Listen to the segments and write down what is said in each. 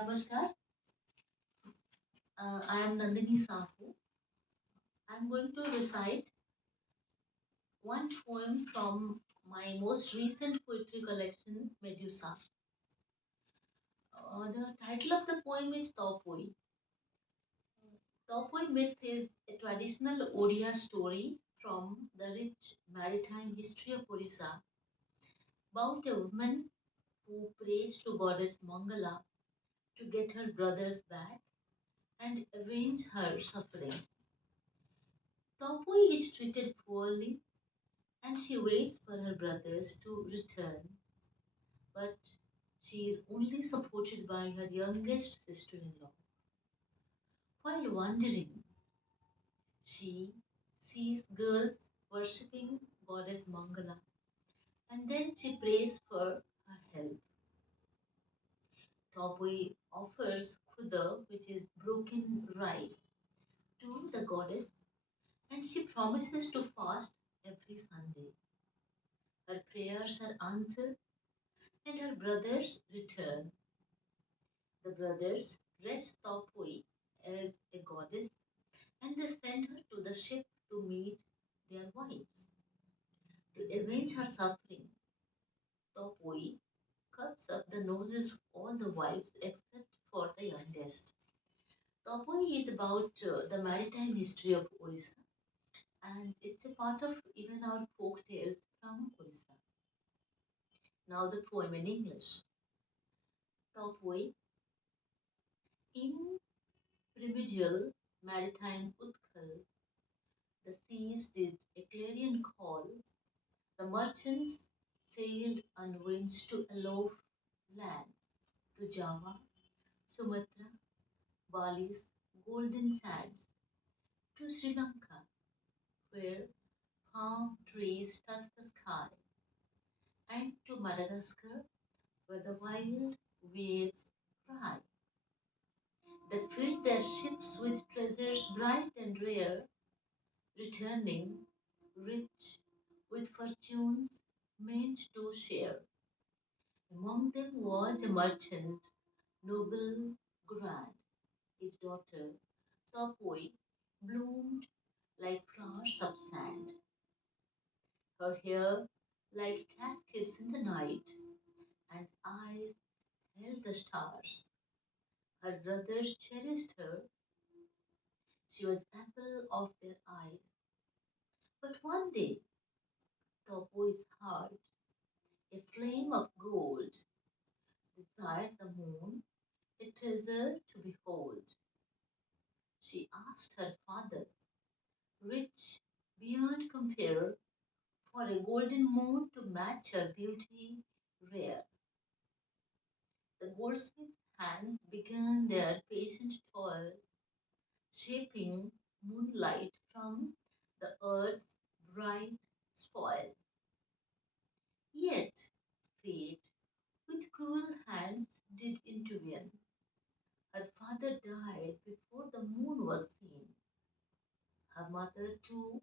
Namaskar. I am Nandini Sahu. I am going to recite one poem from my most recent poetry collection, Medusa. The title of the poem is Topoi. Topoi myth is a traditional Odia story from the rich maritime history of Orissa about a woman who prays to goddess Mangala to get her brothers back and avenge her suffering. Topoi is treated poorly and she waits for her brothers to return, but she is only supported by her youngest sister in law. While wandering, she sees girls worshipping goddess Mangala and then she prays for her help. Topui offers khuda, which is broken rice, to the goddess and she promises to fast every Sunday. Her prayers are answered and her brothers return. The brothers dress Topui as a goddess and they send her to the ship to meet their wives. To avenge her suffering, Topui cuts off the noses of all the wives except for the youngest. Topui is about the maritime history of Orissa and it's a part of even our folk tales from Orissa. Now the poem in English. Topui in primordial maritime Utkal, the seas did a clarion call. The merchants sailed on winds to aloft lands, to Java, Sumatra, Bali's golden sands, to Sri Lanka, where palm trees touch the sky, and to Madagascar, where the wild waves cry. They filled their ships with treasures bright and rare, returning rich with fortunes meant to share. Among them was a merchant, noble, grand. His daughter, Topoi, bloomed like flowers of sand. Her hair like cascades in the night, and eyes held the stars. Her brothers cherished her. She was apple of their eyes. But one day, Topoi's heart, a flame of gold, desired the moon, a treasure to behold. She asked her father, rich beyond compare, for a golden moon to match her beauty rare. The goldsmith's hands began their patient toil, shaping moonlight from the earth's bright spoil. Yet fate, with cruel hands, did intervene. Her father died before the moon was seen. Her mother, too,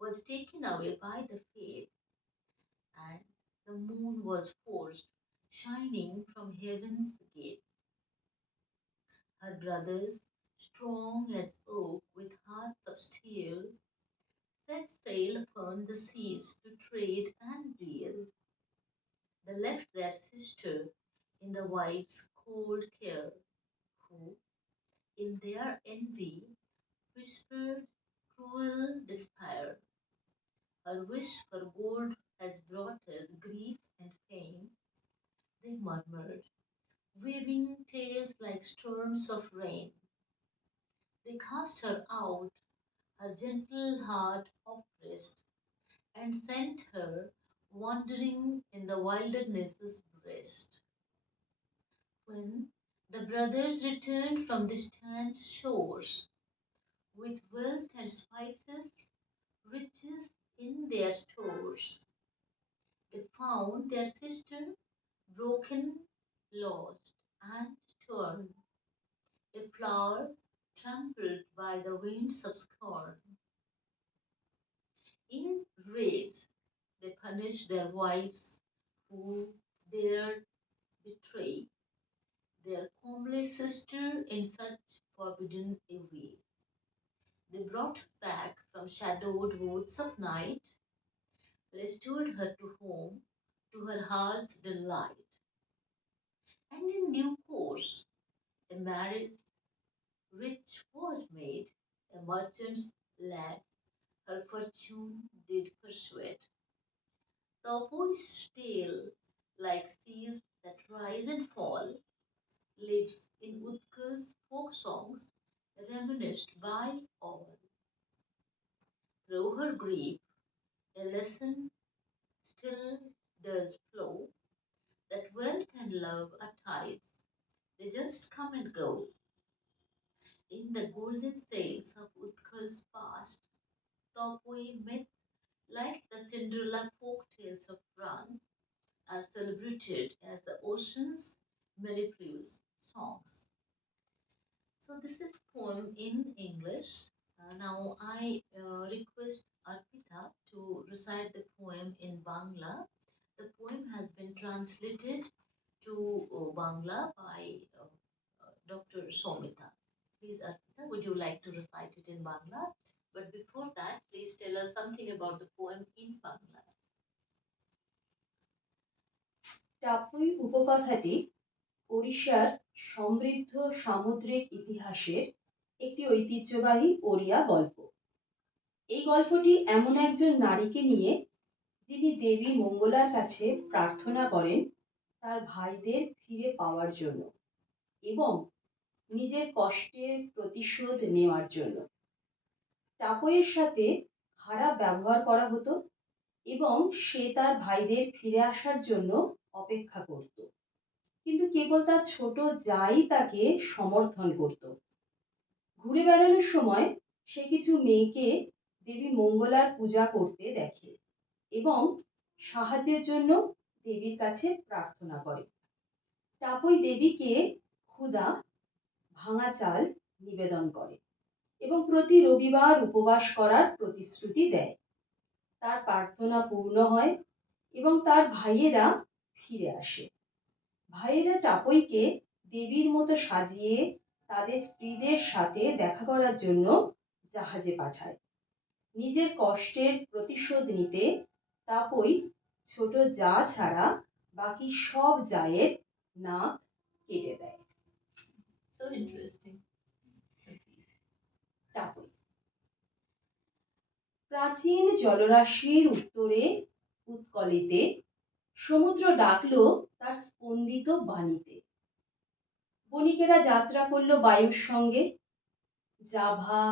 was taken away by the fates, and the moon was forced, shining from heaven's gates. Her brothers, strong as oak with hearts of steel, set sail upon the seas to trade and deal. They left their sister in the wife's cold care, who, in their envy, whispered cruel despair. Her wish for gold has brought us grief and pain, they murmured, weaving tales like storms of rain. They cast her out, her gentle heart oppressed, and sent her wandering in the wilderness's breast. When the brothers returned from distant shores, with wealth and spices, riches in their stores, they found their sister broken, lost, and torn, a flower trampled by the winds of scorn. In rage, they punished their wives who dared betray. their comely sister in such forbidden a way. They brought her back from shadowed woods of night, restored her to home, to her heart's delight. And in due course, a marriage rich was made, a merchant's lad her fortune did persuade. The voice tale, like seas that rise and fall, lives in Utkar's folk songs, reminisced by all. Through her grief, a lesson still does flow that wealth and love are tides, they just come and go. In the golden sails of Utkar's past, Topoi myth, like the Cinderella folk tales of France, are celebrated as the ocean's mellifluous songs. So this is the poem in English. Now I request Arpita to recite the poem in Bangla. The poem has been translated to Bangla by Dr. Somita. Please, Arpita, would you like to recite it in Bangla? But before that, please tell us something about the poem in Bangla. টাপুই উপকথাটি ওড়িশার সমৃদ্ধ সামুদ্রিক ইতিহাসের একটি ঐতিহ্যবাহী ওড়িয়া গল্প। এই গল্পটি এমন একজন নারীকে নিয়ে যিনি দেবী মঙ্গলার কাছে প্রার্থনা করেন তার ভাইদের ফিরে পাওয়ার জন্য এবং নিজের কষ্টের প্রতিশোধ নেওয়ার জন্য। টাপুইয়ের সাথে খারাপ ব্যবহার করা হতো এবং সে তার ভাইদের ফিরে আসার জন্য অপেক্ষা করত, কিন্তু কেবল তার ছোট জাই তাকে সমর্থন করত। ঘুরে বেড়ানোর সময় সে কিছু মেয়েকে দেবী মঙ্গলার পূজা করতে দেখে এবং সাহায্যের জন্য দেবীর কাছে প্রার্থনা করে। টাপুই দেবীকে ক্ষুধা, ভাঙা চাল নিবেদন করে এবং প্রতি রবিবার উপবাস করার প্রতিশ্রুতি দেয়। তার প্রার্থনা পূর্ণ হয় এবং তার ভাইয়েরা ফিরে আসে। ভাইয়েরা টাপুইকে দেবীর মতো সাজিয়ে তাদের স্ত্রীদের সাথে দেখা করার জন্য জাহাজে পাঠায়। নিজের কষ্টের প্রতিশোধ নিতে টাপুই ছোট জা ছাড়া বাকি সব জায়ের নাক কেটে দেয়। So interesting. টাপুই প্রাচীন জলরাশির উত্তরে উৎকলিতে সমুদ্র ডাকলো তার স্পন্দিত বাণীতে। বণিকেরা যাত্রা করলো বায়ুর সঙ্গে, জাভা,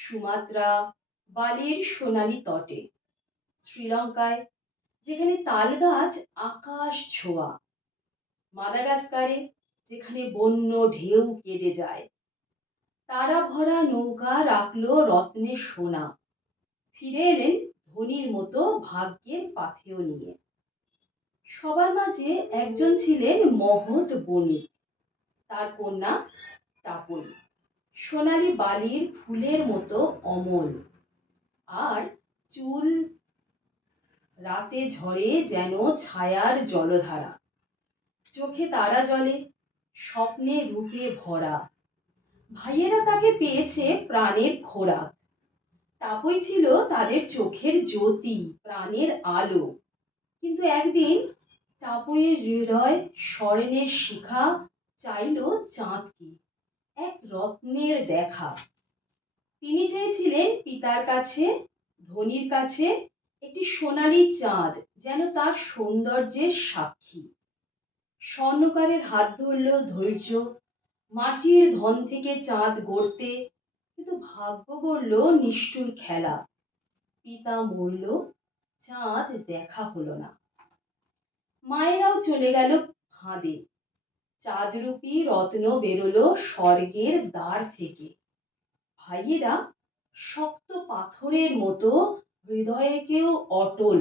সুমাত্রা, বালির সোনালি তটে, শ্রীলঙ্কায় যেখানে তাল গাছ আকাশ ছোঁয়া, মাদাগাস্কারে যেখানে বন্য ঢেউ কেঁদে যায়। তারা ভরা নৌকা রাখলো রত্নে সোনা, ফিরে এলেন ধনির মতো ভাগ্যের পাথেয় নিয়ে। সবার মাঝে একজন ছিলেন মহৎ বণিক, তার কন্যা টাপুই, সোনালি বালির ফুলের মতো অমল, আর চুল রাতে ঝরে যেন ছায়ার জলধারা, চোখে তারা জলে, স্বপ্নে রূপে ভরা। ভাইয়েরা তাকে পেয়েছে প্রাণের খোরাক, টাপুই ছিল তাদের চোখের জ্যোতি, প্রাণের আলো। কিন্তু একদিন টাপুইয়ের হৃদয় স্মরণের শিখা চাইল চাঁদকে, এক রত্নের দেখা। তিনি চেয়েছিলেন পিতার কাছে, ধনির কাছে একটি সোনালী চাঁদ, যেন তার সৌন্দর্যের সাক্ষী। স্বর্ণকারের হাত ধরল ধৈর্য, মাটির ধন থেকে চাঁদ গড়তে, কিন্তু ভাগ্য গড়ল নিষ্ঠুর খেলা। পিতা মরল, চাঁদ দেখা হলো না। মায়েরাও চলে গেল ফাঁদে, চাঁদরূপী রত্ন বেরোলো স্বর্গের দ্বার থেকে। ভাইয়েরা শক্ত পাথরের মতো হৃদয়কেও অটল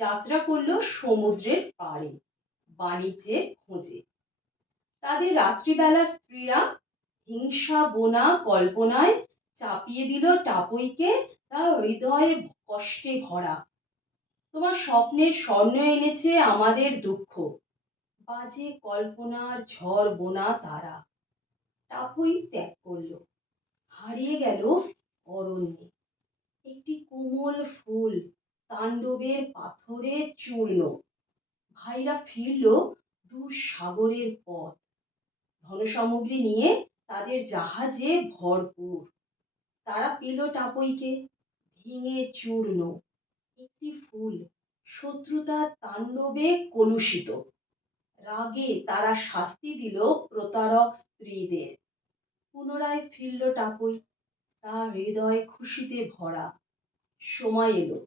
যাত্রা করলো সমুদ্রের পাড়ে বাণিজ্যের খোঁজে। তাদের রাত্রিবেলা স্ত্রীরা হিংসা বোনা কল্পনায় চাপিয়ে দিল টাপুইকে তার হৃদয়ে কষ্টে ভরা। তোমার স্বপ্নের স্বর্ণ এনেছে আমাদের দুঃখ, বাজে কল্পনার ঝড় বোনা তারা টাপুই ত্যাগ করলো, হারিয়ে গেল অরণ্যে। একটি কোমল ফুল তাণ্ডবের পাথরে চূর্ণ। ভাইরা ফিরল দূর সাগরের পথ, ধনসামগ্রী নিয়ে তাদের জাহাজে ভরপুর। তারা পেল টাপুইকে ভেঙে চূর্ণ। একটি ফুল শত্রুতার তাণ্ডবে কলুষিত। রাগে তারা শাস্তি দিল প্রতারক স্ত্রীদের। পুনরায় ফিরল টাপুই, তার হৃদয় খুশিতে ভরা। সময় এলো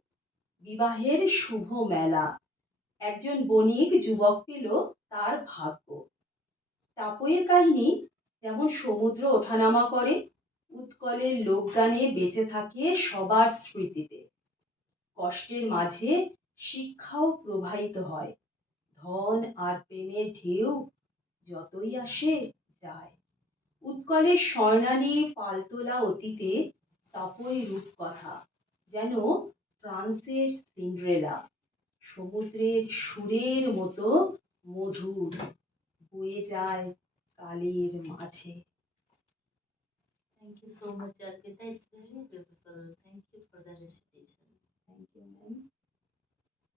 বিবাহের শুভ মেলা। একজন বণিক যুবক পেল তার ভাগ্য। টাপুইয়ের কাহিনী যেমন সমুদ্র ওঠানামা করে, উৎকলের লোকগানে বেঁচে থাকে সবার স্মৃতিতে। কষ্টের মাঝে শিক্ষাও প্রবাহিত হয়। ধন আর প্রেমের ঢেউ যতই আসে যায়। উৎকলের স্বর্ণালী পালতোলা অতীতে টাপুই রূপকথা যেন ফ্রান্সের সিন্ড্রেলা। সমুদ্রের সুরের মতো মধুর, বয়ে যায় কালের মাঝে। Thank you so much, Arpita. It's very beautiful. Thank you for the recitation. Thank you ma'am.